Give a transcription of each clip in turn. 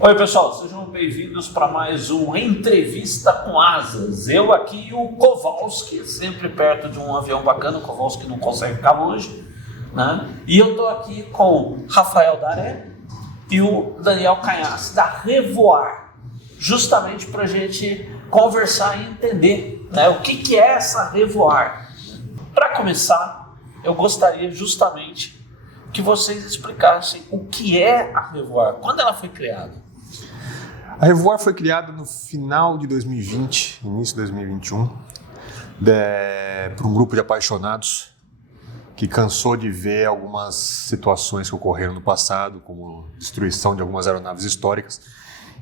Oi pessoal, sejam bem-vindos para mais um Entrevista com Asas. Eu aqui e o Kowalski, sempre perto de um avião bacana, o Kowalski não consegue ficar longe, né? E eu estou aqui com Rafael Daré e o Daniel Canhas, da Revoar, justamente para a gente conversar e entender, né, o que é essa Revoar. Para começar, eu gostaria justamente que vocês explicassem o que é a Revoar, quando ela foi criada. A Revoar foi criada no final de 2020, início de 2021, por um grupo de apaixonados que cansou de ver algumas situações que ocorreram no passado, como destruição de algumas aeronaves históricas.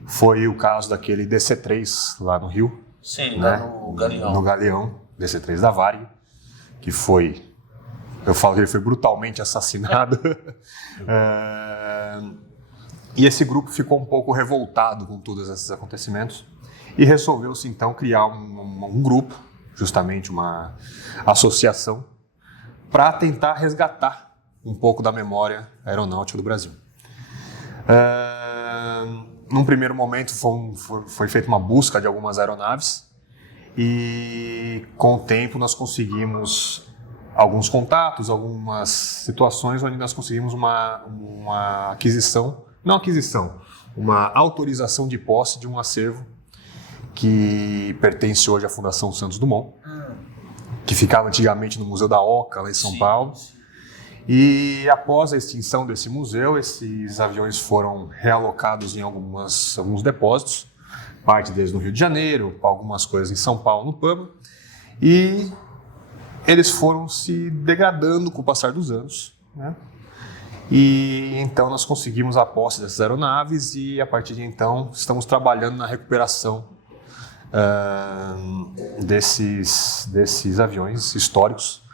Foi o caso daquele DC-3 lá no Rio. Sim, né? Lá no Galeão. No Galeão, DC-3 da Varig, que foi... Eu falo que ele foi brutalmente assassinado. E esse grupo ficou um pouco revoltado com todos esses acontecimentos e resolveu-se então criar um grupo, justamente uma associação, para tentar resgatar um pouco da memória aeronáutica do Brasil. Num primeiro momento foi feita uma busca de algumas aeronaves e com o tempo nós conseguimos alguns contatos, algumas situações onde nós conseguimos uma aquisição, uma autorização de posse de um acervo que pertence hoje à Fundação Santos Dumont, que ficava antigamente no Museu da Oca, lá em São Paulo. E após a extinção desse museu, esses aviões foram realocados em alguns depósitos, parte deles no Rio de Janeiro, algumas coisas em São Paulo, no PAMA, e eles foram se degradando com o passar dos anos, né? E então nós conseguimos a posse dessas aeronaves e a partir de então estamos trabalhando na recuperação desses aviões históricos,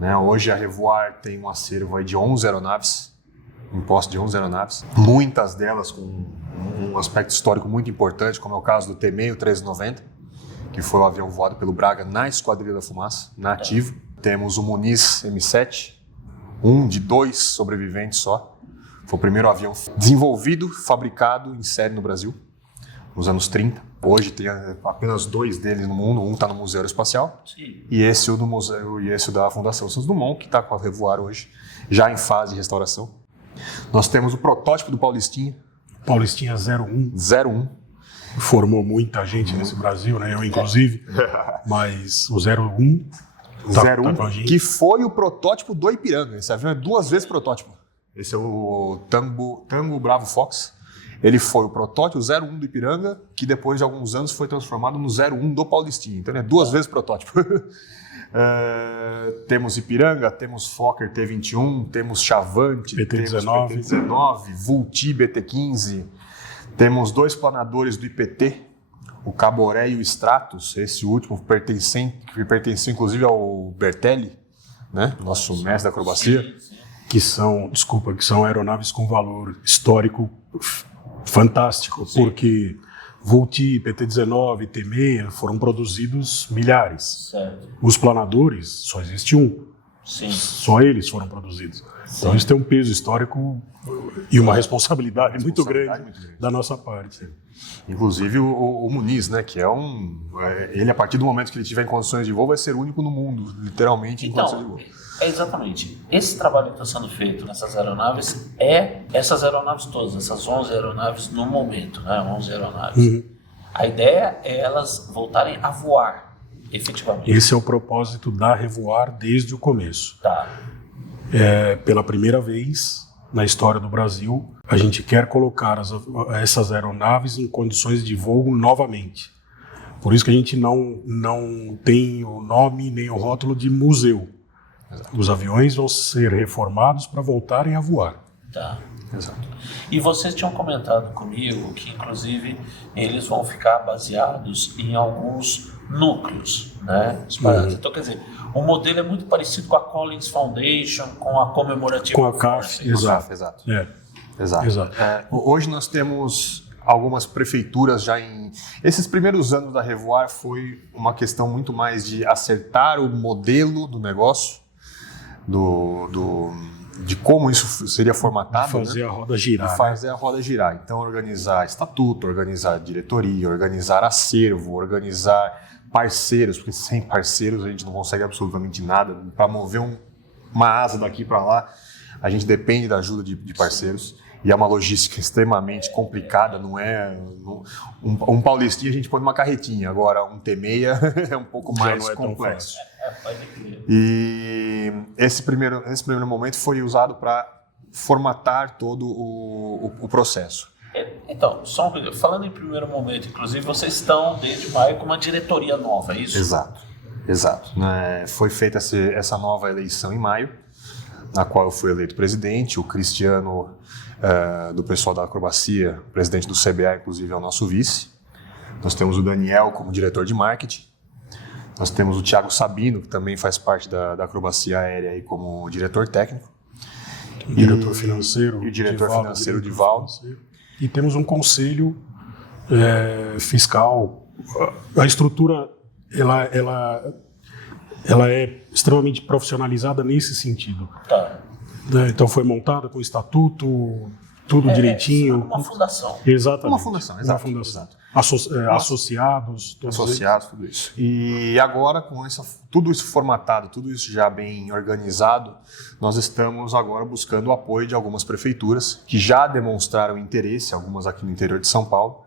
né? Hoje a Revoar tem um acervo aí de 11 aeronaves, em posse de 11 aeronaves, muitas delas com um aspecto histórico muito importante, como é o caso do T-MEI, o 1390, que foi o avião voado pelo Braga na Esquadrilha da Fumaça, na ativa. Temos o Muniz M7, um de 2 sobreviventes só. Foi o primeiro avião desenvolvido, fabricado em série no Brasil, nos anos 30. Hoje tem apenas 2 deles no mundo, um está no Museu Aeroespacial e esse o do museu e esse o da Fundação Santos Dumont, que está com a Revoar hoje, já em fase de restauração. Nós temos o protótipo do Paulistinha. Paulistinha 01. Formou muita gente nesse Brasil, né? Eu inclusive, mas o 01 tá com a gente. Que foi o protótipo do Ipiranga. Esse avião é 2 vezes protótipo. Esse é o Tango Bravo Fox. Ele foi o protótipo 01 do Ipiranga, que depois de alguns anos foi transformado no 01 do Paulistinha. Então ele é 2 vezes protótipo. Temos Ipiranga, temos Fokker T-21, temos Chavante, PT-19, temos PT-19, Vulti BT-15. Temos 2 planadores do IPT, o Caboré e o Stratos, esse último que pertence inclusive ao Bertelli, né? Nosso mestre da acrobacia. Que são aeronaves com valor histórico fantástico, porque Vulti, PT-19, T-MEI foram produzidos milhares. Certo. Os planadores, só existe um. Sim. Só eles foram produzidos. Sim. Então isso tem um peso histórico e uma responsabilidade muito grande da nossa parte. Inclusive o Muniz, né, que é ele a partir do momento que ele tiver em condições de voo vai ser o único no mundo, literalmente, em condições de voo. Exatamente. Esse trabalho que está sendo feito nessas aeronaves essas aeronaves todas, essas 11 aeronaves no momento, né, 11 aeronaves. Uhum. A ideia é elas voltarem a voar, efetivamente. Esse é o propósito da Revoar desde o começo. Tá. Pela primeira vez na história do Brasil, a gente quer colocar essas aeronaves em condições de voo novamente. Por isso que a gente não tem o nome nem o rótulo de museu. Exato. Os aviões vão ser reformados para voltarem a voar. Tá. Exato. E vocês tinham comentado comigo que, inclusive, eles vão ficar baseados em alguns núcleos, né? Então, quer dizer, o modelo é muito parecido com a Collins Foundation, com a Commemorative com a CAF, exato. Exato. Hoje nós temos algumas prefeituras já em... Esses primeiros anos da Revoar foi uma questão muito mais de acertar o modelo do negócio, de como isso seria formatado. Fazer a roda girar. E fazer a roda girar. Então, organizar estatuto, organizar diretoria, organizar acervo, organizar parceiros, porque sem parceiros a gente não consegue absolutamente nada. Para mover uma asa daqui para lá, a gente depende da ajuda de parceiros. E é uma logística extremamente complicada, não é... Um paulistinha a gente põe numa carretinha, agora um T6 é um pouco mais complexo. E esse primeiro momento foi usado para formatar todo o processo. Então, falando em primeiro momento, inclusive, vocês estão desde maio com uma diretoria nova, é isso? Exato. Foi feita essa nova eleição em maio, na qual eu fui eleito presidente. O Cristiano, do pessoal da Acrobacia, presidente do CBA, inclusive, é o nosso vice. Nós temos o Daniel como diretor de marketing. Nós temos o Thiago Sabino, que também faz parte da Acrobacia Aérea aí, como diretor técnico. Diretor financeiro. E diretor financeiro de Val. E temos um conselho fiscal. A estrutura ela é extremamente profissionalizada nesse sentido. Tá. Então foi montada com estatuto, tudo direitinho. Uma fundação. Exatamente. Uma fundação, exato. Associados, tudo isso. E agora, com tudo isso formatado, tudo isso já bem organizado, nós estamos agora buscando o apoio de algumas prefeituras que já demonstraram interesse, algumas aqui no interior de São Paulo,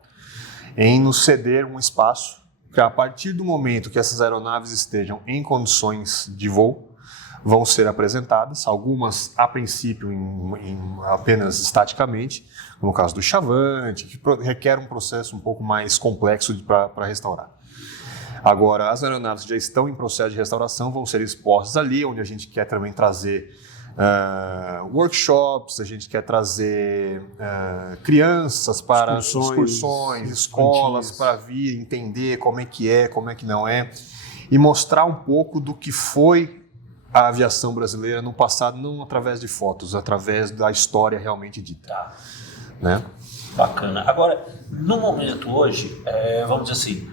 em nos ceder um espaço que, a partir do momento que essas aeronaves estejam em condições de voo, vão ser apresentadas, algumas a princípio apenas estaticamente, no caso do Chavante, que requer um processo um pouco mais complexo para restaurar. Agora, as aeronaves que já estão em processo de restauração vão ser expostas ali, onde a gente quer também trazer workshops, a gente quer trazer crianças para excursões, escolas para vir entender como é que não é, e mostrar um pouco do que foi a aviação brasileira no passado, não através de fotos, através da história realmente dita. Tá. Né? Bacana. Agora, no momento hoje, vamos dizer assim,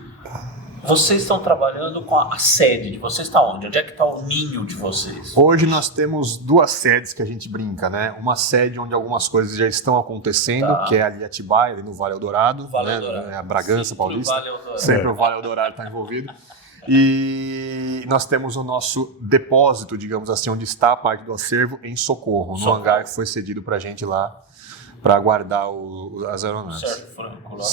vocês estão trabalhando com a sede de vocês, está onde? Onde é que está o ninho de vocês? Hoje nós temos duas sedes que a gente brinca, né? Uma sede onde algumas coisas já estão acontecendo, que é ali Atibaia, ali no Vale Eldorado, né? A Bragança Paulista. Sempre o Vale Eldorado está envolvido. E nós temos o nosso depósito, digamos assim, onde está a parte do acervo, em Socorro, no hangar que foi cedido para a gente lá, para guardar as aeronaves. Sérgio Franco lá.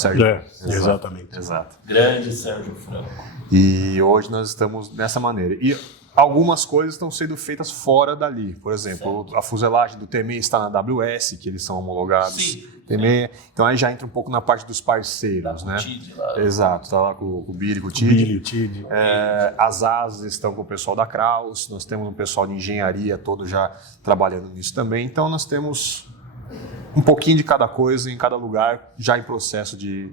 Exatamente. Exato. Grande Sérgio Franco. E hoje nós estamos dessa maneira. E algumas coisas estão sendo feitas fora dali. Por exemplo, a fuselagem do T6 está na AWS, que eles são homologados. Sim. T6. Então aí já entra um pouco na parte dos parceiros, né? TID, lá. Exato, está lá com o Billy, com o TID. As asas estão com o pessoal da Kraus, nós temos um pessoal de engenharia todo já trabalhando nisso também. Então nós temos um pouquinho de cada coisa em cada lugar, já em processo de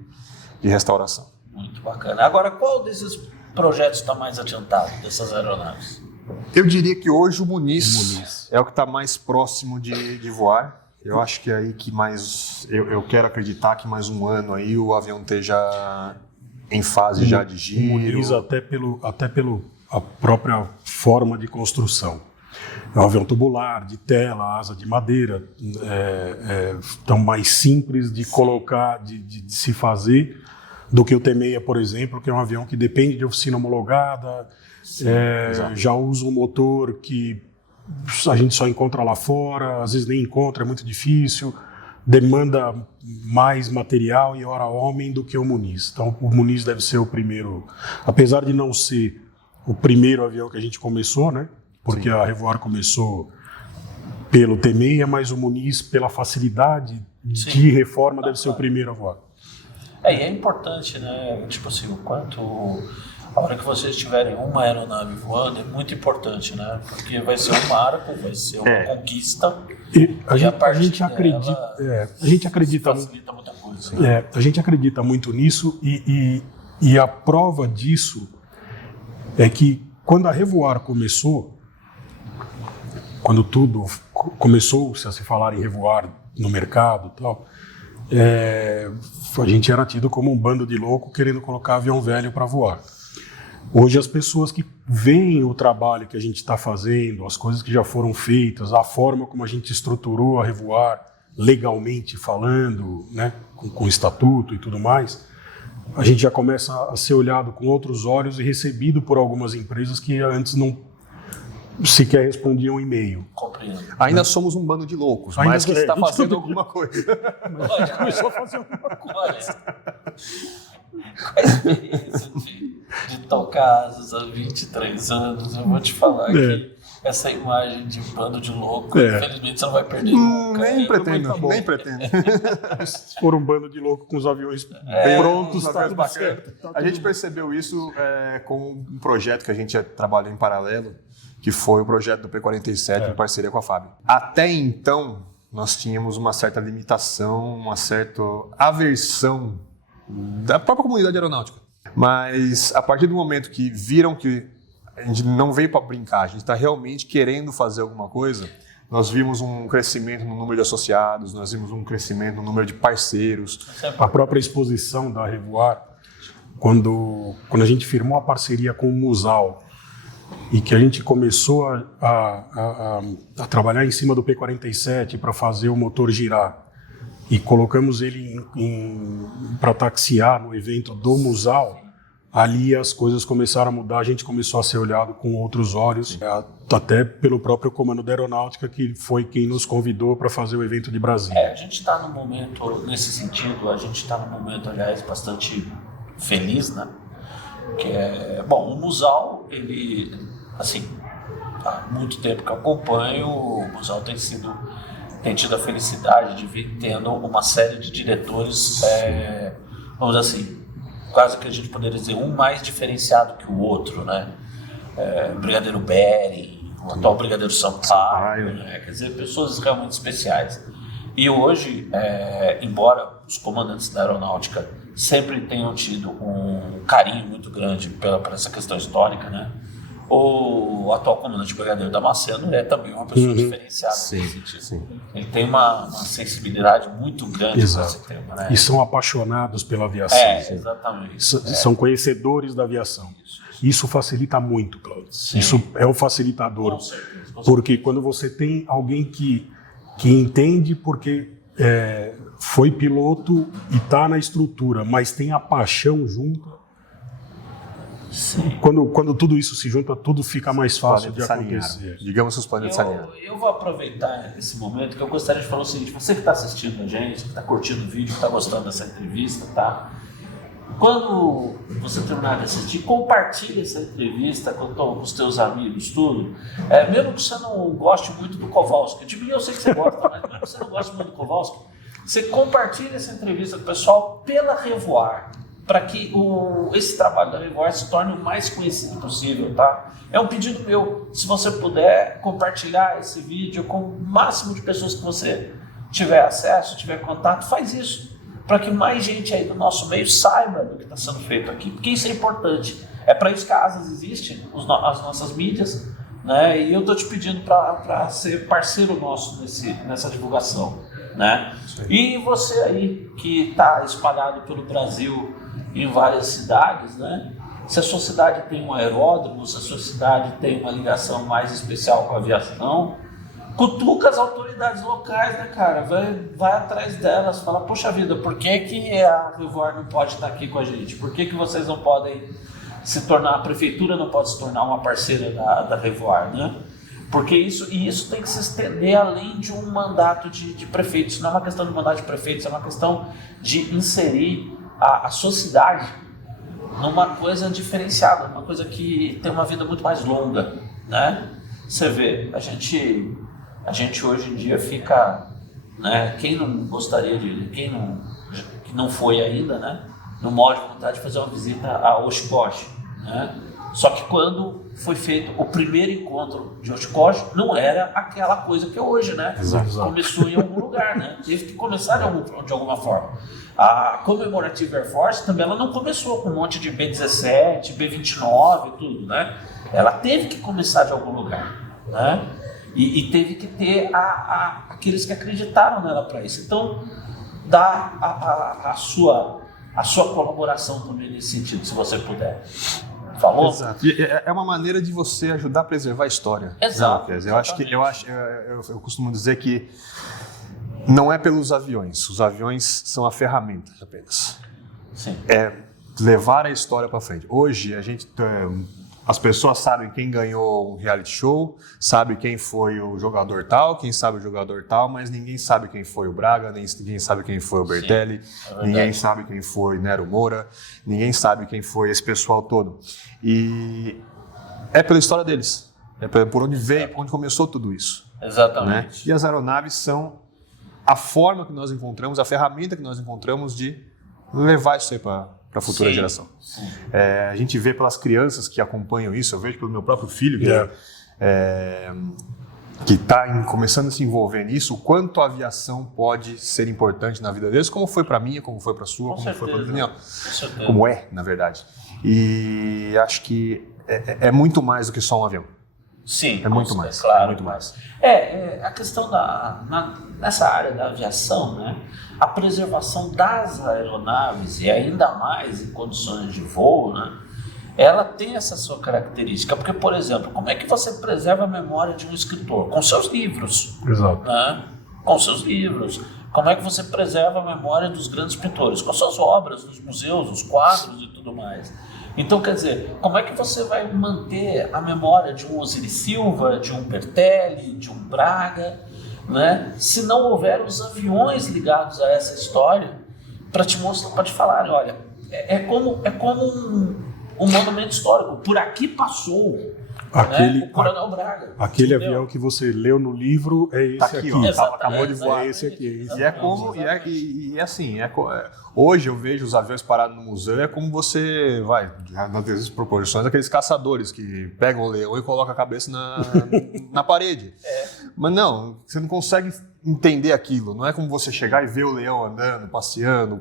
restauração. Muito bacana. Agora, qual desses projetos está mais adiantado, dessas aeronaves? Eu diria que hoje o Muniz é o que está mais próximo de voar. Eu acho que é aí que mais... Eu quero acreditar que mais um ano aí o avião esteja em fase já de giro. O Muniz até pelo a própria forma de construção. É um avião tubular, de tela, asa de madeira, tão mais simples de colocar, de se fazer, do que o T6, por exemplo, que é um avião que depende de oficina homologada, já usa um motor que a gente só encontra lá fora, às vezes nem encontra, é muito difícil, demanda mais material e hora homem do que o Muniz. Então o Muniz deve ser o primeiro, apesar de não ser o primeiro avião que a gente começou, né? Porque a Revoar começou pelo T6, mas o Muniz, pela facilidade de reforma, deve ser o primeiro a voar. E é importante, né? Tipo assim, o quanto... A hora que vocês tiverem uma aeronave voando é muito importante, né? Porque vai ser um marco, vai ser uma conquista. E a gente acredita facilita muita coisa. A gente acredita muito nisso e a prova disso é que quando a Revoar começou, quando tudo começou-se a se falar em Revoar no mercado e tal, a gente era tido como um bando de louco querendo colocar avião velho para voar. Hoje as pessoas que veem o trabalho que a gente está fazendo, as coisas que já foram feitas, a forma como a gente estruturou a Revoar, legalmente falando, né, com estatuto e tudo mais, a gente já começa a ser olhado com outros olhos e recebido por algumas empresas que antes não sequer respondiam e-mail. Compreendo. Ainda somos um bando de loucos, Ainda mas que é, está a gente fazendo todo alguma coisa. Olha, Começou a fazer alguma coisa. olha, com a experiência de tocar asas há 23 anos, eu vou te falar que essa imagem de bando de louco, infelizmente você não vai perder nunca. Nem pretendo, tá bom. nem pretendo. Se for um bando de louco com os aviões prontos, Os tá aviões tudo bacanas. certo. Tá A gente tudo percebeu isso com um projeto que a gente trabalhou em paralelo, que foi o projeto do P47 em parceria com a FAB. Até então, nós tínhamos uma certa limitação, uma certa aversão da própria comunidade aeronáutica. Mas a partir do momento que viram que a gente não veio para brincar, a gente está realmente querendo fazer alguma coisa, nós vimos um crescimento no número de associados, nós vimos um crescimento no número de parceiros. A própria exposição da Revoar, quando a gente firmou a parceria com o Musal e que a gente começou a trabalhar em cima do P47 para fazer o motor girar e colocamos ele para taxiar no evento do Musal, ali as coisas começaram a mudar, a gente começou a ser olhado com outros olhos, até pelo próprio Comando da Aeronáutica, que foi quem nos convidou para fazer o evento de Brasília. A gente está num momento, nesse sentido, a gente está num momento, aliás, bastante feliz, né? Que bom, o Musal, ele, assim, há muito tempo que eu acompanho, o Musal tem tido a felicidade de vir tendo uma série de diretores, vamos dizer assim, quase que a gente poderia dizer, um mais diferenciado que o outro, né? O Brigadeiro Bering, o atual Brigadeiro Sampaio, né? Quer dizer, pessoas realmente especiais. E hoje, embora os comandantes da aeronáutica sempre tenham tido um carinho muito grande por essa questão histórica, né? O atual comandante Brigadeiro Damasceno é também uma pessoa diferenciada nesse sentido. Sim. Ele tem uma sensibilidade muito grande para esse tema, né? E são apaixonados pela aviação. Exatamente. São conhecedores da aviação. Isso facilita muito, Cláudio. Isso é um facilitador. Com certeza. Porque quando você tem alguém que entende porque foi piloto e está na estrutura, mas tem a paixão junto, Sim. quando tudo isso se junta, tudo fica mais fácil de acontecer. Digamos que os planetas alinharam. Eu vou aproveitar esse momento que eu gostaria de falar o seguinte: você que está assistindo a gente, que está curtindo o vídeo, que está gostando dessa entrevista, tá? Quando você terminar de assistir, compartilhe essa entrevista com os teus amigos, tudo. Mesmo que você não goste muito do Kowalski, eu sei que você gosta, mas mesmo que você não goste muito do Kowalski, você compartilhe essa entrevista com o pessoal pela Revoar, para que esse trabalho da Revoar se torne o mais conhecido possível, tá? É um pedido meu, se você puder compartilhar esse vídeo com o máximo de pessoas que você tiver acesso, tiver contato, faz isso, para que mais gente aí do nosso meio saiba do que está sendo feito aqui, porque isso é importante. É para isso que a Asas existe, as nossas mídias, né? E eu estou te pedindo para ser parceiro nosso nessa divulgação, né? E você aí que está espalhado pelo Brasil em várias cidades, né? Se a sua cidade tem um aeródromo, se a sua cidade tem uma ligação mais especial com a aviação, cutuca as autoridades locais, né, cara? Vai atrás delas, fala, poxa vida, por que a Revoar não pode estar aqui com a gente? Por que vocês não podem a prefeitura não pode se tornar uma parceira da Revoar, né? Porque isso tem que se estender além de um mandato de prefeito. Isso não é uma questão de mandato de prefeito, isso é uma questão de inserir a sociedade numa coisa diferenciada, uma coisa que tem uma vida muito mais longa, né? Você vê, a gente hoje em dia fica, né? Quem não gostaria que não foi ainda, né? Não morre de vontade de fazer uma visita a Oshkosh, né? Só que quando foi feito o primeiro encontro de Oshkosh, não era aquela coisa que é hoje, né? Exato. Começou em algum lugar, né? Teve que começar de alguma forma. A Commemorative Air Force também, ela não começou com um monte de B-17, B-29 e tudo, né? Ela teve que começar de algum lugar, né? E teve que ter aqueles que acreditaram nela para isso. Então, dá a sua colaboração também nesse sentido, se você puder. falou. Exato. E é uma maneira de você ajudar a preservar a história. Exato. Né? Eu costumo dizer que não é pelos aviões. Os aviões são a ferramenta apenas. Sim. É levar a história para frente. Hoje as pessoas sabem quem ganhou um reality show, sabe quem foi o jogador tal, quem sabe o jogador tal, mas ninguém sabe quem foi o Braga, ninguém sabe quem foi o Bertelli, ninguém sabe quem foi Nero Moura, ninguém sabe quem foi esse pessoal todo. E é pela história deles, é por onde veio, por onde começou tudo isso. Exatamente. Né? E as aeronaves são a forma que nós encontramos, a ferramenta que nós encontramos de levar isso aí para a futura geração. Sim. A gente vê pelas crianças que acompanham isso, eu vejo pelo meu próprio filho que está começando a se envolver nisso, o quanto a aviação pode ser importante na vida deles, como foi para mim, como foi para a sua, como foi para o Daniel, como é, na verdade. E acho que é muito mais do que só um avião. Sim, é muito mais. Claro. É muito mais. A questão nessa área da aviação, né? A preservação das aeronaves, e ainda mais em condições de voo, né? Ela tem essa sua característica. Porque, por exemplo, como é que você preserva a memória de um escritor? Com seus livros. Exato. Né? Com seus livros. Como é que você preserva a memória dos grandes pintores? Com suas obras, nos museus, os quadros e tudo mais. Então, quer dizer, como é que você vai manter a memória de um Osiris Silva, de um Bertelli, de um Braga, né? Se não houver os aviões ligados a essa história para te mostrar, para te falar, olha, é como um monumento histórico. Por aqui passou o Coronel Braga. Aquele avião que você leu no livro é esse aqui. Acabou de voar. É esse aqui. E assim, hoje eu vejo os aviões parados no museu, é como você vai, nas proporções, aqueles caçadores que pegam o leão e colocam a cabeça na parede. Mas não, você não consegue entender aquilo. Não é como você chegar e ver o leão andando, passeando,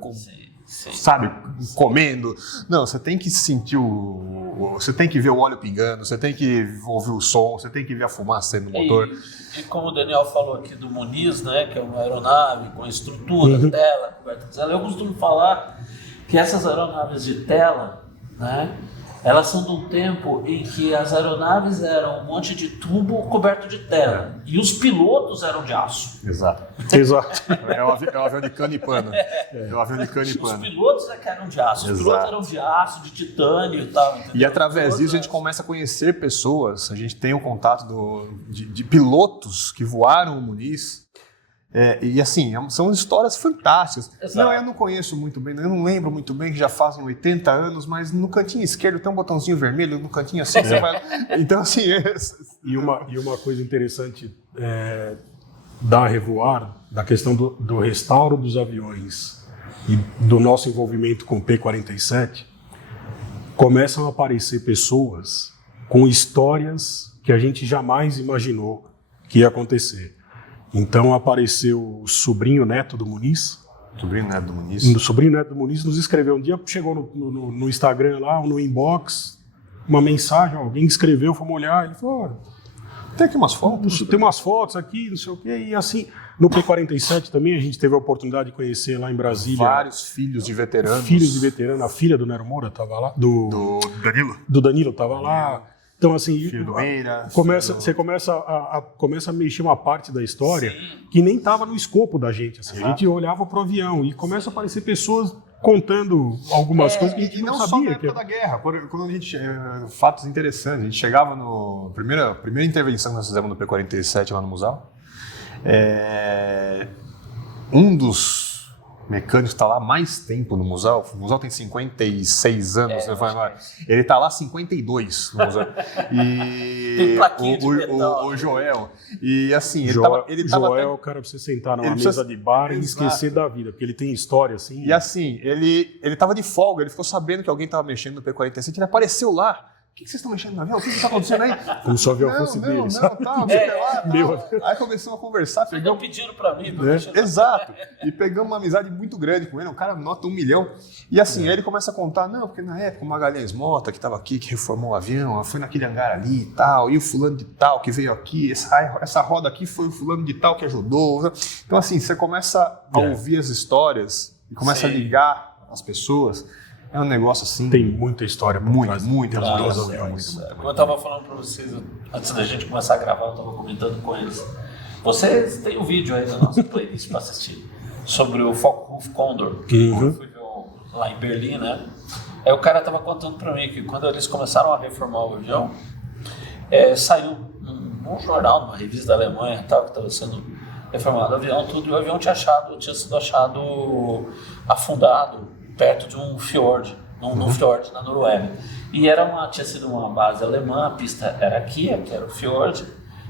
sabe, comendo. Não, você tem que sentir você tem que ver o óleo pingando, você tem que ouvir o som, você tem que ver a fumaça saindo do motor. E como o Daniel falou aqui do Muniz, né, que é uma aeronave com estrutura, tela, coberta de tela, eu costumo falar que essas aeronaves de tela, né, elas são de um tempo em que as aeronaves eram um monte de tubo coberto de tela e os pilotos eram de aço. Exato. É o avião de cano e pano. É o avião de cano e pano. Os pilotos é que eram de aço. Os pilotos eram de aço, de titânio e tal. Entendeu? E através disso a gente começa a conhecer pessoas, a gente tem o contato de pilotos que voaram o Muniz. E assim, são histórias fantásticas. Exato. Não, eu não conheço muito bem, eu não lembro muito bem, que já fazem 80 anos, mas no cantinho esquerdo tem um botãozinho vermelho, no cantinho assim, você vai... Então assim... E uma coisa interessante da Revoar, da questão do restauro dos aviões e do nosso envolvimento com o P-47, começam a aparecer pessoas com histórias que a gente jamais imaginou que ia acontecer. Então apareceu o sobrinho neto do Muniz. Sobrinho neto do Muniz. O sobrinho neto do Muniz nos escreveu um dia, chegou no Instagram lá, no inbox, uma mensagem, alguém escreveu, fomos olhar, ele falou, tem aqui umas fotos. Tem umas fotos aqui, não sei o quê, e assim, no P-47 também a gente teve a oportunidade de conhecer lá em Brasília. Vários filhos de veteranos. Filhos de veteranos, a filha do Nero Moura estava lá. Do Danilo. Do Danilo estava lá. Então, assim, você começa a mexer uma parte da história que nem estava no escopo da gente. Assim. A gente olhava para o avião e começa a aparecer pessoas contando algumas coisas que a gente não sabia. Só na época da guerra. Quando a gente, fatos interessantes. A gente chegava no... Primeira intervenção que nós fizemos no P-47 lá no Musal. Um dos mecânico está lá há mais tempo no Musal. O Musal tem 56 anos. Ele está lá há 52 no Musal. E tem plaquinha de metal. O Joel. E assim, Joel é o cara para você sentar numa mesa de bar e esquecer da vida, porque ele tem história assim. E assim, ele estava de folga, ele ficou sabendo que alguém estava mexendo no P-47, ele apareceu lá. O que vocês estão mexendo no avião? O que está acontecendo aí? Como se o avião fosse deles. Aí começamos a conversar. Não pediram para mim. Exato. E pegamos uma amizade muito grande com ele. Um cara nota 1 milhão. E assim, aí ele começa a contar, não, porque na época o Magalhães Mota, que estava aqui, que reformou o avião, foi naquele hangar ali e tal, e o fulano de tal que veio aqui, essa roda aqui foi o fulano de tal que ajudou. Então assim, você começa a ouvir as histórias e começa a ligar as pessoas. É um negócio assim... Tem muita história por Muito, trás muita, dos muita, dois muita, aviões. muita. Como eu estava falando para vocês, antes da gente começar a gravar, eu estava comentando com eles. Vocês têm um vídeo aí na nossa playlist para assistir, sobre o Focke-Wulf Condor, que eu fui ver lá em Berlim, né? Aí o cara estava contando para mim que quando eles começaram a reformar o avião, saiu num jornal, numa revista da Alemanha, tal, que estava sendo reformado o avião, tudo, e o avião tinha sido achado afundado perto de um fiord, num fiord na Noruega. E tinha sido uma base alemã, a pista era aqui, que era o fiord,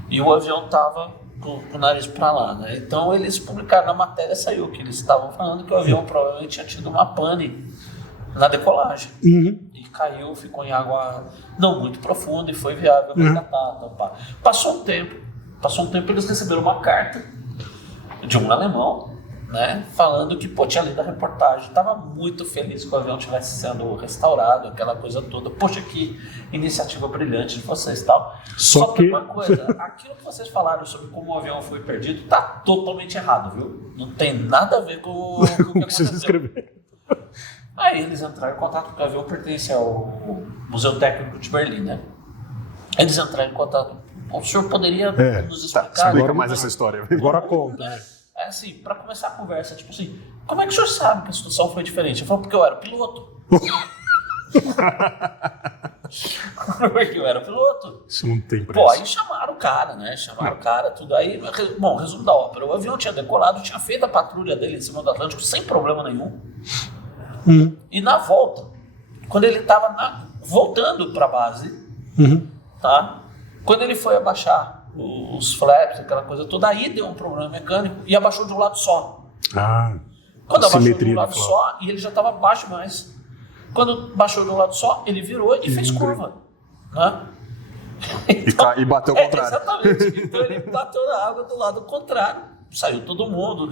e o avião estava com o nariz para lá, né? Então eles publicaram na matéria, saiu que eles estavam falando que o avião provavelmente tinha tido uma pane na decolagem. E caiu, ficou em água não muito profunda e foi viável resgatar. Passou um tempo eles receberam uma carta de um alemão, né, falando que tinha lido a reportagem, estava muito feliz que o avião estivesse sendo restaurado, aquela coisa toda. Poxa, que iniciativa brilhante de vocês e tal. Só que uma coisa, aquilo que vocês falaram sobre como o avião foi perdido está totalmente errado, viu? Não tem nada a ver com o que aconteceu. Vocês escreveram. Aí eles entraram em contato, porque o avião pertence ao Museu Técnico de Berlim, né? Eles entraram em contato. O senhor poderia nos explicar? Explica mais essa história. Agora conta. É assim, para começar a conversa, tipo assim, como é que o senhor sabe que a situação foi diferente? Eu falo, porque eu era piloto. Porque eu era piloto. Isso não tem preço. Pô, aí chamaram o cara, né? Tudo aí. Bom, resumo da ópera. O avião tinha decolado, tinha feito a patrulha dele em cima do Atlântico sem problema nenhum. E na volta, quando ele estava voltando para a base, tá? Quando ele foi abaixar os flaps, aquela coisa toda, aí deu um problema mecânico e abaixou de um lado só. Quando abaixou de um lado só, e ele já estava baixo mais. Quando baixou de um lado só, ele virou e fez curva. Né? Então, e bateu ao contrário. Exatamente. Então ele bateu na água do lado contrário. Saiu todo mundo,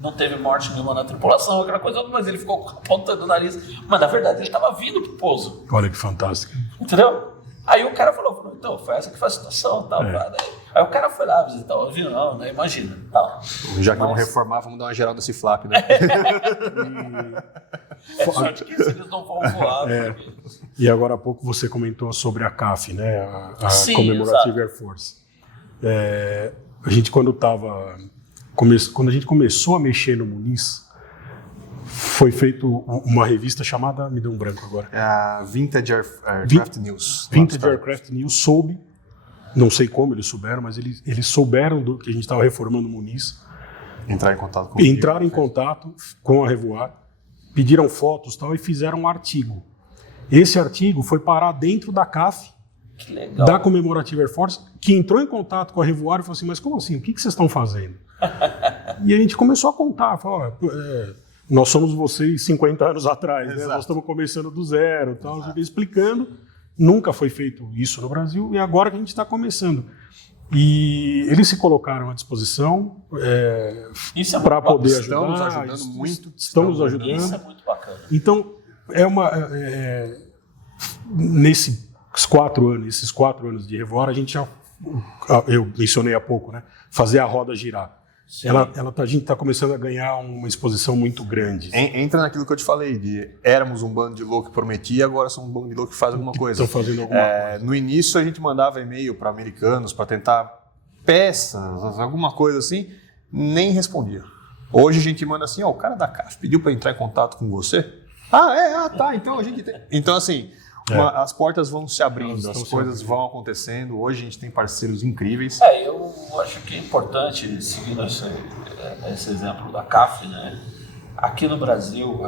não teve morte nenhuma na tripulação, aquela coisa, mas ele ficou apontando o nariz. Mas na verdade ele estava vindo pro pouso. Olha que fantástico. Entendeu? Aí o cara falou, então, foi essa que foi a situação, tal, Aí o cara foi lá visitar o avião, né? Imagina, tal. Já que vamos reformar, vamos dar uma geral nesse flap, né? Sorte que eles não vão voar. E agora há pouco você comentou sobre a CAF, né? A Sim, Commemorative Air Force. A gente quando a gente começou a mexer no Muniz, foi feito uma revista chamada, me deu um branco agora. A Vintage Aircraft News. Vintage Aircraft News soube, não sei como eles souberam, mas eles souberam que a gente estava reformando o Muniz. Entraram em contato com a Revoar, pediram fotos e fizeram um artigo. Esse artigo foi parar dentro da CAF, da Commemorative Air Force, que entrou em contato com a Revoar e falou assim, mas como assim? O que vocês estão fazendo? E a gente começou a contar, falou, nós somos vocês 50 anos atrás, né? Nós estamos começando do zero, tal, explicando. Nunca foi feito isso no Brasil e agora que a gente está começando. E eles se colocaram à disposição para poder ajudar. Estamos ajudando muito. Estão nos ajudando. Isso é muito bacana. Então, nesses 4 anos de Revoar, a gente eu mencionei há pouco, né? Fazer a roda girar. A gente está começando a ganhar uma exposição muito grande. Entra naquilo que eu te falei, éramos um bando de louco que prometia, agora somos um bando de louco que faz alguma coisa. Estão fazendo alguma coisa. No início a gente mandava e-mail para americanos para tentar peças, alguma coisa assim, nem respondia. Hoje a gente manda assim, o cara da CAF pediu para entrar em contato com você? Tá, então a gente tem... Então assim, as portas vão se abrindo, as coisas vão acontecendo. Hoje a gente tem parceiros incríveis. Eu acho que é importante, seguindo esse exemplo da CAF, né? Aqui no Brasil,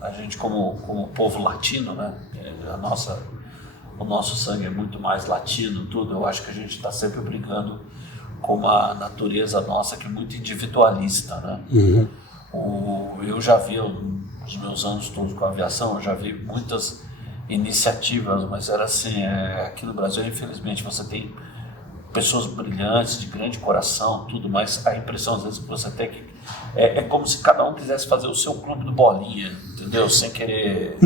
a gente como povo latino, né? O nosso sangue é muito mais latino, tudo. Eu acho que a gente está sempre brigando com uma natureza nossa que é muito individualista, né? Eu já vi, nos meus anos todos com a aviação, eu já vi muitas iniciativas, mas era assim, aqui no Brasil, infelizmente, você tem pessoas brilhantes, de grande coração, tudo, mas a impressão às vezes que você tem que é como se cada um quisesse fazer o seu clube do bolinha, entendeu? Sem querer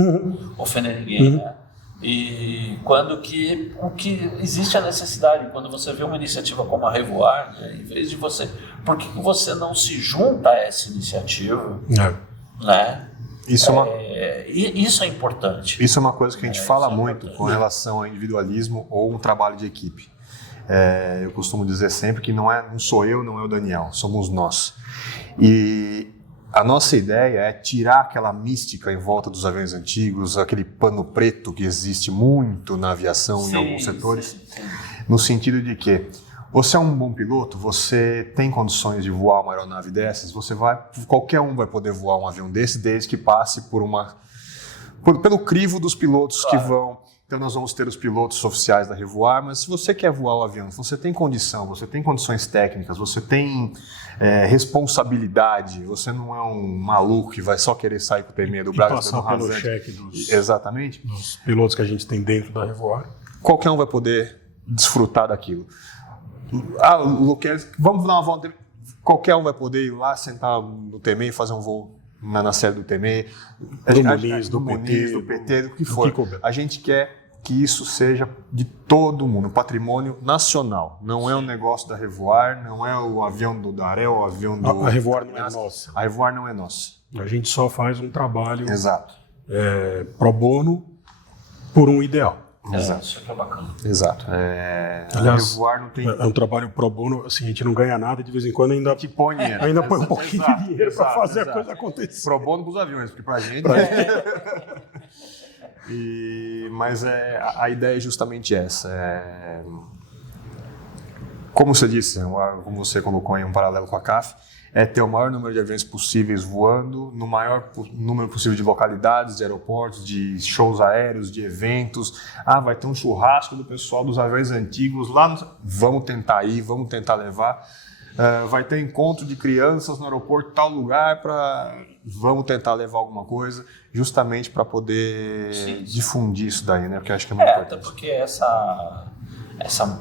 ofender ninguém, né? E quando o que existe a necessidade, quando você vê uma iniciativa como a Revoar, né, em vez de você, por que você não se junta a essa iniciativa, né? Isso é importante. Isso é uma coisa que a gente fala muito com relação ao individualismo ou um trabalho de equipe. Eu costumo dizer sempre que não sou eu, não é o Daniel, somos nós. E a nossa ideia é tirar aquela mística em volta dos aviões antigos, aquele pano preto que existe muito na aviação em alguns setores, no sentido de que você é um bom piloto, você tem condições de voar uma aeronave dessas, qualquer um vai poder voar um avião desse, desde que passe pelo crivo dos pilotos que vão. Então nós vamos ter os pilotos oficiais da Revoar, mas se você quer voar o avião, se você tem condição, você tem condições técnicas, você tem responsabilidade, você não é um maluco que vai só querer sair com o TME do Brasil passar pelo cheque Exatamente. dos pilotos que a gente tem dentro da Revoar. Qualquer um vai poder desfrutar daquilo. Vamos dar uma volta. Qualquer um vai poder ir lá, sentar no TME e fazer um voo na série do TME, do PT, do que for. A gente quer que isso seja de todo mundo, um patrimônio nacional. Não é um negócio da Revoar, não é o avião do Darel, o avião do... A Revoar não é nossa. A Revoar não é nossa. A gente só faz um trabalho pro bono por um ideal. Exato. Isso que é bacana. Exato. Aliás, a Revoar não tem... É um trabalho pro bono, assim, a gente não ganha nada, de vez em quando ainda põe dinheiro. Ainda põe um pouquinho de dinheiro para fazer a coisa acontecer. Pro bono pros aviões, porque pra gente... Mas a ideia é justamente essa. Como você disse, como você colocou em um paralelo com a CAF, é ter o maior número de aviões possíveis voando, no maior número possível de localidades, de aeroportos, de shows aéreos, de eventos. Vai ter um churrasco do pessoal dos aviões antigos lá. Vamos tentar ir, vamos tentar levar. Vai ter encontro de crianças no aeroporto, tal lugar, vamos tentar levar alguma coisa, justamente para poder difundir isso daí, né? Porque eu acho que é muito importante. Até porque essa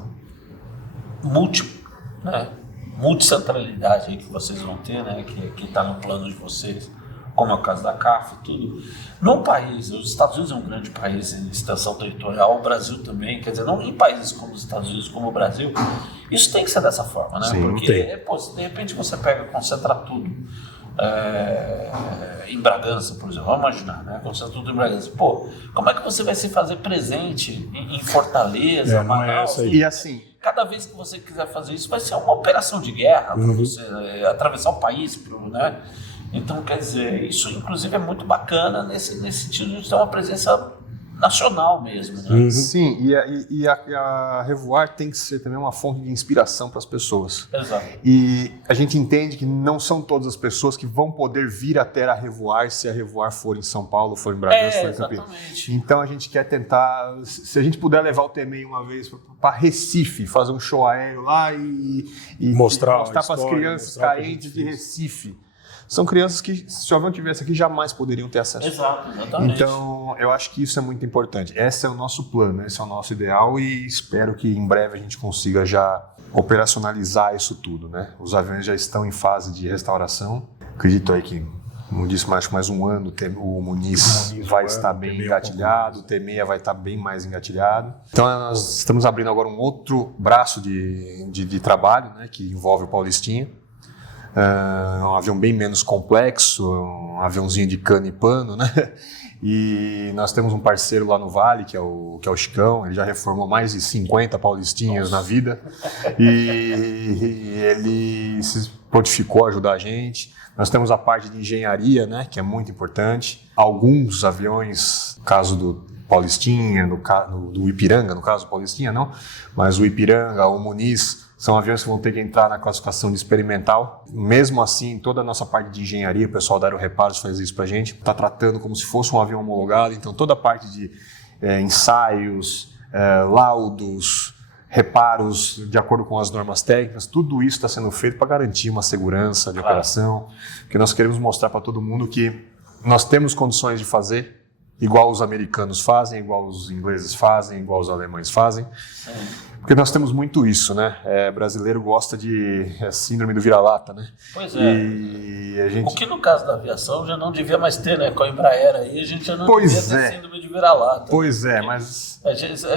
multicentralidade aí que vocês vão ter, né? Que está no plano de vocês, como é o caso da CAF e tudo. No país, os Estados Unidos é um grande país em extensão territorial, o Brasil também, quer dizer, não em países como os Estados Unidos, como o Brasil, isso tem que ser dessa forma, né? Sim, porque, de repente você concentra tudo em Bragança, por exemplo, vamos imaginar, né? Concentra tudo em Bragança. Como é que você vai se fazer presente em Fortaleza, Manaus? E assim... Cada vez que você quiser fazer isso, vai ser uma operação de guerra, para você atravessar o país, né? Então, quer dizer, isso inclusive é muito bacana nesse sentido de ter uma presença nacional mesmo, né? Sim, e a Revoar tem que ser também uma fonte de inspiração para as pessoas. Exato. E a gente entende que não são todas as pessoas que vão poder vir até a Revoar se a Revoar for em São Paulo, for em Bragança, for em Campinas. Então a gente quer tentar, se a gente puder levar o TME uma vez para Recife, fazer um show aéreo lá e mostrar para as crianças carentes de Recife. São crianças que, se o avião tivesse aqui, jamais poderiam ter acesso. Exatamente. Então, eu acho que isso é muito importante. Esse é o nosso plano, esse é o nosso ideal e espero que em breve a gente consiga já operacionalizar isso tudo, né? Os aviões já estão em fase de restauração. Acredito aí que, como disse, mais um ano o Muniz vai estar bem engatilhado, o T6 vai estar bem mais engatilhado. Então, nós estamos abrindo agora um outro braço de trabalho, né, que envolve o Paulistinha. Um avião bem menos complexo, um aviãozinho de cano e pano, né? E nós temos um parceiro lá no Vale, que é o Chicão, ele já reformou mais de 50 Paulistinhas na vida, e ele se prontificou a ajudar a gente. Nós temos a parte de engenharia, né, que é muito importante. Alguns aviões, no caso do Paulistinha, do Ipiranga, no caso do Paulistinha não, mas o Ipiranga, o Muniz, são aviões que vão ter que entrar na classificação de experimental. Mesmo assim, toda a nossa parte de engenharia, o pessoal da Aeroreparos faz isso pra gente, está tratando como se fosse um avião homologado. Então, toda a parte de ensaios, laudos, reparos de acordo com as normas técnicas, tudo isso está sendo feito para garantir uma segurança de operação, que nós queremos mostrar para todo mundo que nós temos condições de fazer igual os americanos fazem, igual os ingleses fazem, igual os alemães fazem. Porque nós temos muito isso, né? Brasileiro gosta de síndrome do vira-lata, né? Pois é. E a gente... O que no caso da aviação já não devia mais ter, né? Com a Embraer aí, a gente já não Pois devia ter é. síndrome de vira-lata. Pois é, mas...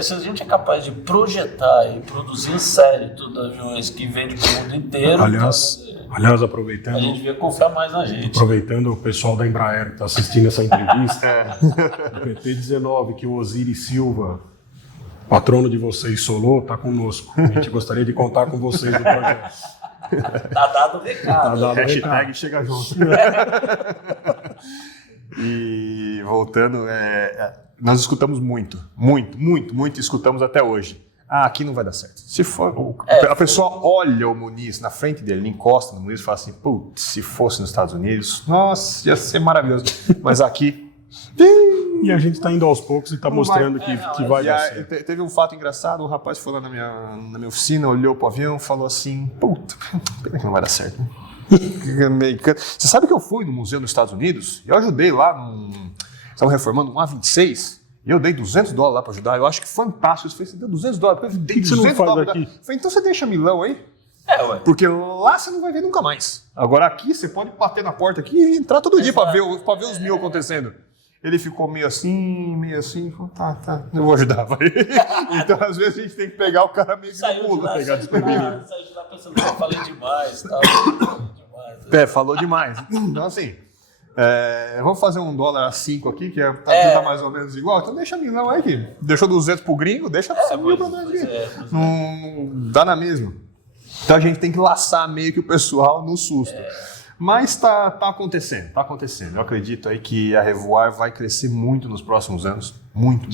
Se a gente é capaz de projetar e produzir em série tudo aviões que vende para o mundo inteiro, Aliás, a aproveitando, gente devia confiar mais na gente. aproveitando o pessoal da Embraer que está assistindo essa entrevista, o PT-19, que o Osiris Silva, patrono de vocês, Solô, está conosco. A gente gostaria de contar com vocês no projeto. Tá dado o recado. Tá dado. Hashtag chega junto. E voltando, nós escutamos muito, e escutamos até hoje. Aqui não vai dar certo. Se for, a pessoa olha o Muniz na frente dele, ele encosta no Muniz e fala assim, putz, se fosse nos Estados Unidos, nossa, ia ser maravilhoso. Mas aqui... E a gente está indo aos poucos e está mostrando que vai dar certo. Teve um fato engraçado, um rapaz foi lá na minha oficina, olhou pro avião e falou assim, puta, pena que não vai dar certo, né? Você sabe que eu fui no museu nos Estados Unidos? Eu ajudei lá, estavam reformando um A26, e eu dei $200 lá para ajudar. Eu acho que fantástico. Você deu $200, eu dei que você não faz $200. aqui? Eu falei, então você deixa Milão aí? Ué. Porque lá você não vai ver nunca mais. Agora aqui você pode bater na porta aqui e entrar todo dia para ver os mil acontecendo. Ele ficou meio assim, falou, tá, eu vou ajudar, vai. Então, às vezes, a gente tem que pegar o cara meio que no pulo, pegar desprevenido. Saiu de lá pensando que eu falei demais, tal. Falou demais. Então, assim, vamos fazer $1 a 5 aqui, que tá mais ou menos igual. Então, deixa Milão aí, que deixou 200 pro gringo, deixa 1.000 pra nós aqui. Não dá na mesma. Então, a gente tem que laçar meio que o pessoal no susto. Mas tá acontecendo. Eu acredito aí que a Revoar vai crescer muito nos próximos anos. Muito.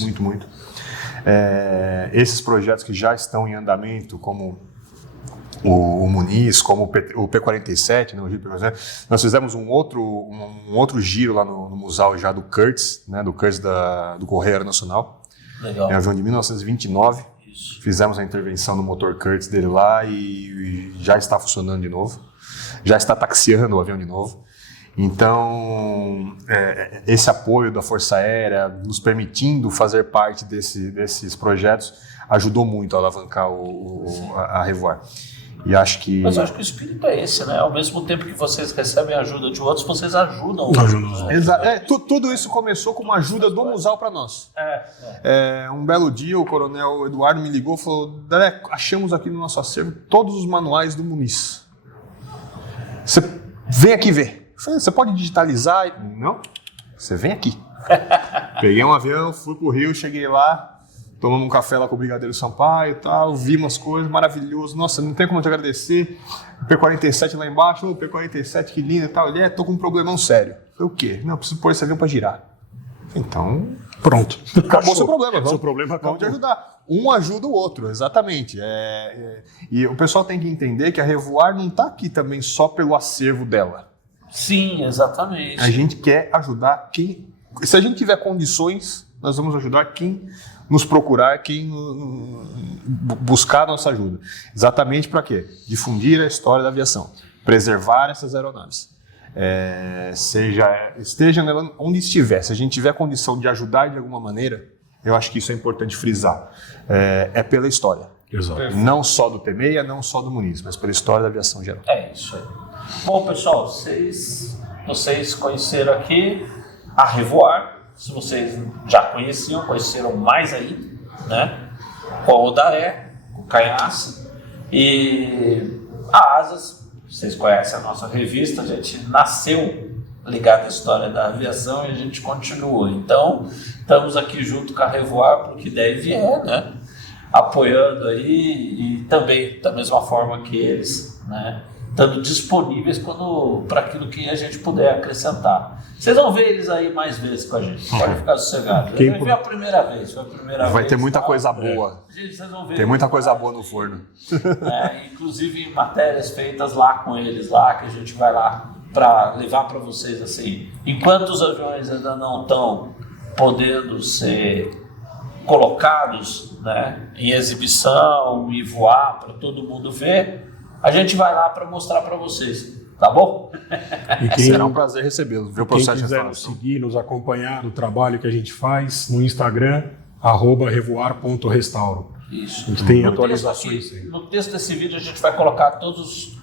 Esses projetos que já estão em andamento, como o Muniz, como o P-47, né, o Jeep P-47, nós fizemos um outro giro lá no Museu já do Curtiss, né, do Curtiss do Correio Aeronacional. Legal. É um avião de 1929. Isso. Fizemos a intervenção no motor Curtiss dele lá e já está funcionando de novo. Já está taxiando o avião de novo. Então, esse apoio da Força Aérea, nos permitindo fazer parte desses projetos, ajudou muito a alavancar a Revoar. E acho que... Mas eu acho que o espírito é esse, né? Ao mesmo tempo que vocês recebem ajuda de outros, vocês ajudam. Tudo isso começou com uma ajuda do Museu para nós. Um belo dia, o coronel Eduardo me ligou e falou, Daré, achamos aqui no nosso acervo todos os manuais do Muniz. Você vem aqui ver. Você pode digitalizar? Não, você vem aqui. Peguei um avião, fui pro Rio, cheguei lá, tomamos um café lá com o Brigadeiro Sampaio e tal, vi umas coisas maravilhosas. Nossa, não tem como te agradecer. O P-47 lá embaixo, o P-47 que lindo e tal. Ele tô com um problemão sério. Falei, o quê? Não, preciso pôr esse avião para girar. Então, pronto. Acabou seu problema. Seu problema acabou. Vamos te ajudar. Um ajuda o outro, exatamente. E o pessoal tem que entender que a Revoar não está aqui também só pelo acervo dela. Sim, exatamente. A gente quer ajudar quem... Se a gente tiver condições, nós vamos ajudar quem nos procurar, quem buscar a nossa ajuda. Exatamente para quê? Difundir a história da aviação. Preservar essas aeronaves. Esteja nela onde estiver. Se a gente tiver condição de ajudar de alguma maneira, eu acho que isso é importante frisar. Pela história. Exato. Não só do T6, não só do Muniz, mas pela história da aviação geral. É isso aí. Bom, pessoal, vocês conheceram aqui a Revoar. Se vocês já conheceram mais aí, né? Com o Daré, com o Canhaça. E a Asas, vocês conhecem a nossa revista, a gente nasceu ligado à história da aviação e a gente continua. Então, estamos aqui junto com a Revoar porque deve né? Apoiando aí e também da mesma forma que eles, né? Estando disponíveis para aquilo que a gente puder acrescentar. Vocês vão ver eles aí mais vezes com a gente, pode ficar sossegado. Eu vi a primeira vez, Vai ter muita coisa boa. Gente, vocês vão ver. Tem muita coisa boa no forno. Inclusive matérias feitas lá com eles, lá que a gente vai lá para levar para vocês assim. Enquanto os aviões ainda não estão podendo ser colocados, né, em exibição e voar para todo mundo ver, a gente vai lá para mostrar para vocês, tá bom? Será um prazer recebê-los, ver o processo de quem quiser restauração. nos seguir, nos acompanhar no trabalho que a gente faz no Instagram, @revoar.restauro. Isso. A gente tem No atualizações. texto aqui, no texto desse vídeo a gente vai colocar todos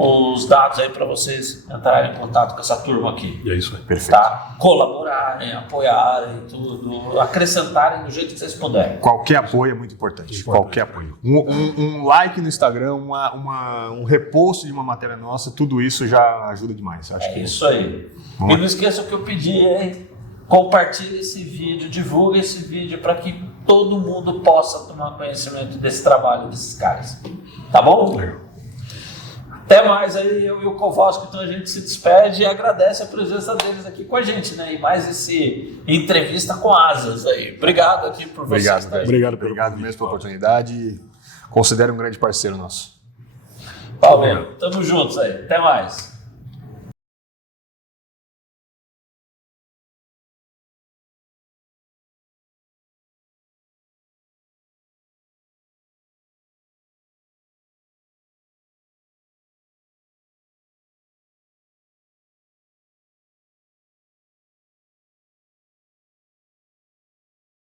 os dados aí para vocês entrarem em contato com essa turma aqui. E é isso aí. Perfeito. Tá? Colaborarem, apoiarem, tudo, acrescentarem do jeito que vocês puderem. Qualquer apoio é muito importante. Qualquer apoio. Um like no Instagram, um repost de uma matéria nossa, tudo isso já ajuda demais. Acho que Isso aí. E não esqueça o que eu pedi, hein? Compartilhe esse vídeo, divulgue esse vídeo para que todo mundo possa tomar conhecimento desse trabalho desses caras. Tá bom? Até mais aí, eu e o Kowalski, então a gente se despede e agradece a presença deles aqui com a gente, né? E mais esse entrevista com asas aí. Obrigado aqui por vocês. Obrigado, velho. Obrigado Mesmo pela oportunidade. Considere um grande parceiro nosso. Valeu. Tamo juntos aí. Até mais.